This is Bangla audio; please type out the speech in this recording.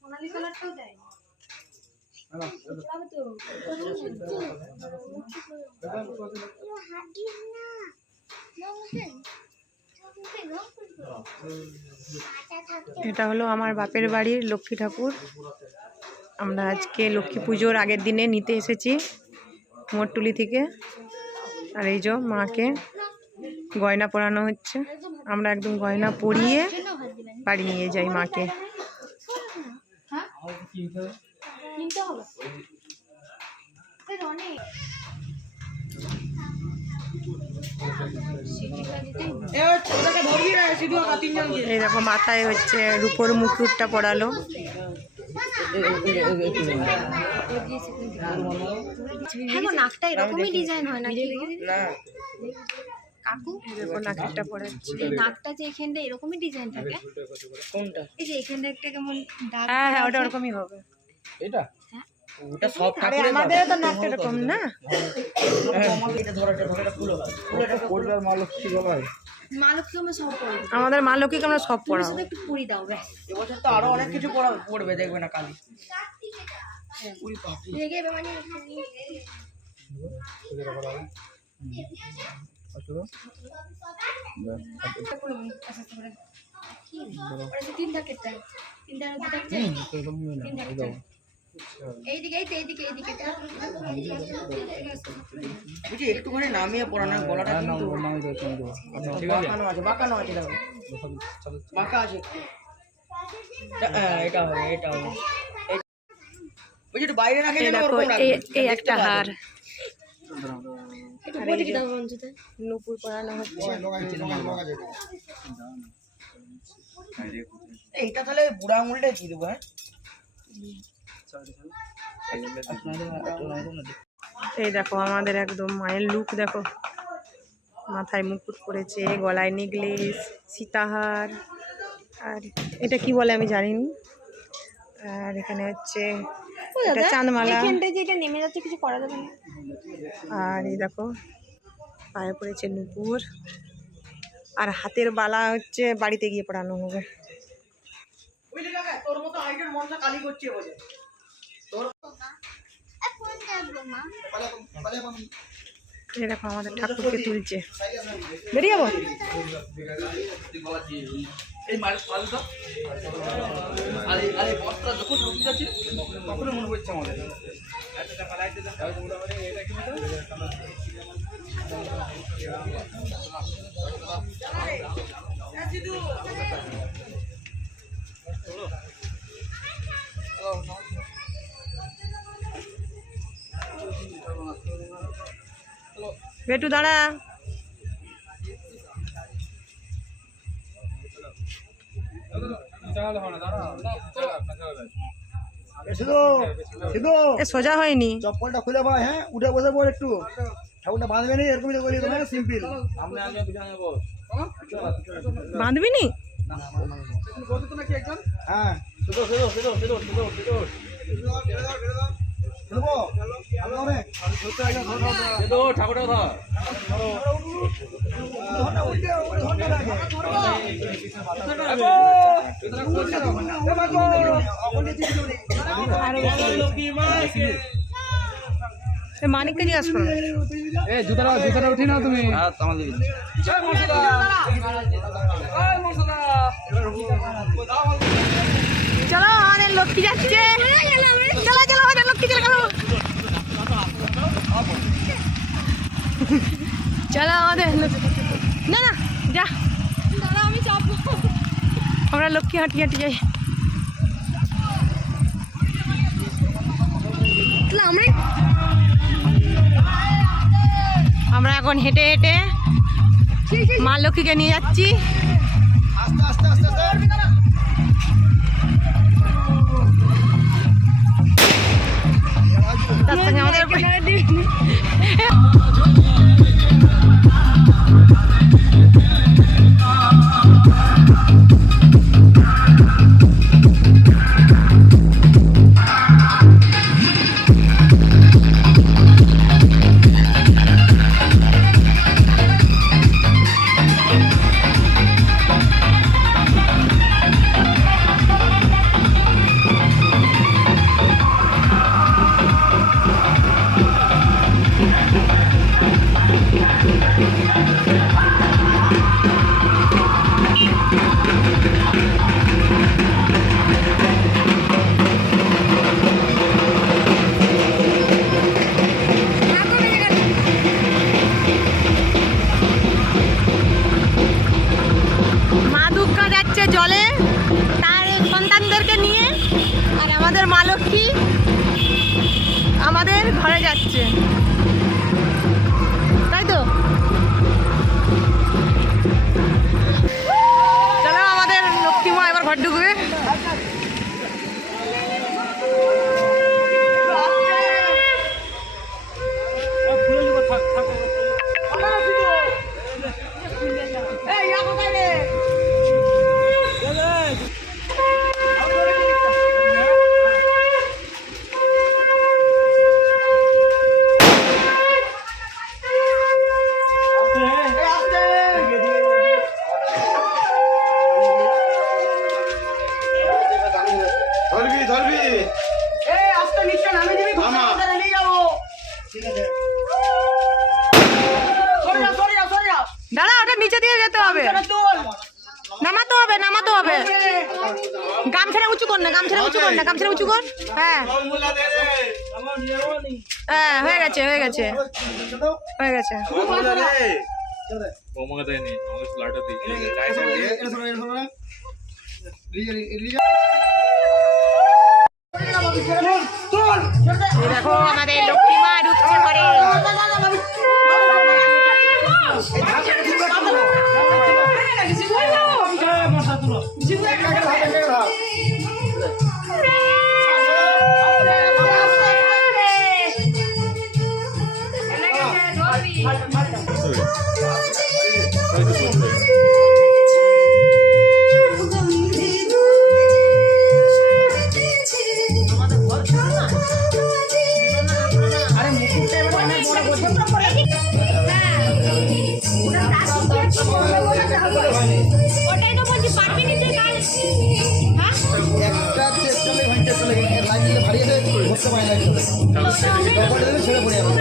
সোনালী কালারটাও দেয়। এটা হলো আমার বাপের বাড়ির লক্ষ্মী ঠাকুর। আমরা আজকে লক্ষ্মী পুজোর আগের দিনে নিতে এসেছি মোটটুলি থেকে। আর এই যে মাকে গয়না পরানো হচ্ছে। আমরা একদম গয়না পরিয়ে বাড়ি নিয়ে যাই মাকে। এই দেখো মাথায় হচ্ছে রূপোর মুকুটটা পরালো। নাকটা এরকমই ডিজাইন হয় না কাকু? দেখো নাকটা পরাচ্ছে। নাকটা যে এখানটা এরকমই ডিজাইন থাকে। কোনটা? এই যে এখানটা একটা কেমন দাগ। হ্যাঁ হ্যাঁ ওটা ওরকমই হবে। এটা হ্যাঁ ওটা সব ঠাকুরের আমাদের তো নাকটা এরকম না। এটা ধরো এটা ফুলো ফুলোটা কোড়ার মা লক্ষ্মী বলা হয়। মা লক্ষ্মী আমরা সব পড়ি। আমাদের মা লক্ষ্মীকে আমরা সব পড়াবো। শুধু একটু পুরি দাও ব্যাস। এবছর তো আরো অনেক কিছু পড়বে দেখবে না কালি। পুরি পাপড়ি লেগে যাবে মানে তিনটা কেটে তিনটা এইদিকে এইদিকে এইদিকে বুঝি একটুখানি নামিয়ে পড়ানো গলাটা কিন্তু বাঁকানো আছে দেখো বাঁকা আছে এটা হবে এটা হবে বুঝি একটু বাইরে রাখে দেখো এই একটা হার নুপুর পরানো হচ্ছে। এইটা তাহলে বুড়া আঙুলটা দিয়ে দেবো। হ্যাঁ এই দেখো আমাদের একদম মায়ের লুক দেখো। মাথায় মুকুট পরেছে, গলায় নেকলেস, সীতাহার, আর এটা কি বলে আমি জানিনি। আর এখানে হচ্ছে এটা চাঁদমালা। যেটা নেমে যাচ্ছে কিছু করা যাবে না। আর এই দেখো পায়ে পড়েছে নুপুর। আর হাতের বালা হচ্ছে বাড়িতে গিয়ে পড়ানো হবে। তোর মতো আইটের মনটা কালি করছে বলে এই দেখো আমাদের ঠাকুরকে তুলছে। বেরিয়ে যাবো। এই মাল পালটা আরে বস্তা যখন ঢুকে যাচ্ছে তখন মনে হচ্ছে আমাদের একটা টাকা লাইট দেন এটা কি বেটু দাঁড়া। সোজা হয়নি, চপ্পলটা খুলে ভাই। হ্যাঁ উঠে বসে পড় একটু। ঠাকুরটা বাঁধবে নি এরকমই বলি তোমার সিম্পল। বাঁধবি নি? হ্যাঁ ঠাকুরটা মানিককে জিজ্ঞাসা করো। জুতাটা উঠি না তুমি। চলো আমাদের লক্ষ্মী যাচ্ছে। চলো চলো আমাদের লক্ষ্মী চলো চলো আমাদের না না যা আমি চাপবো। আমরা লক্ষ্মী হাঁটি হাঁটি যাই। আমরা এখন হেঁটে হেঁটে মা লক্ষ্মীকে নিয়ে যাচ্ছি। তার সঙ্গে আমাদের মা দুর্গা যাচ্ছে জলে তার সন্তানদেরকে নিয়ে, আর আমাদের মা লক্ষ্মী আমাদের ঘরে যাচ্ছে, তাই তো? চলো আমাদের লক্ষ্মী মা এবার ঘর ঢুকবে। দাঁড়া, ওটা নিচে দিয়ে যেতে হবে, নামাতে হবে, নামাতে হবে। গামছাটা উঁচু কর না, গামছাটা উঁচু কর না, গামছাটা উঁচু কর। হ্যাঁ হ্যাঁ, হয়ে গেছে, হয়ে গেছে, হয়ে গেছে। এই দেখো আমাদের লক্ষ্মী মা ঢুকছে ঘরে। ওটাই তো বলছি, পারবি না যে কাজ। হ্যাঁ ছেড়ে পড়ে যাবে।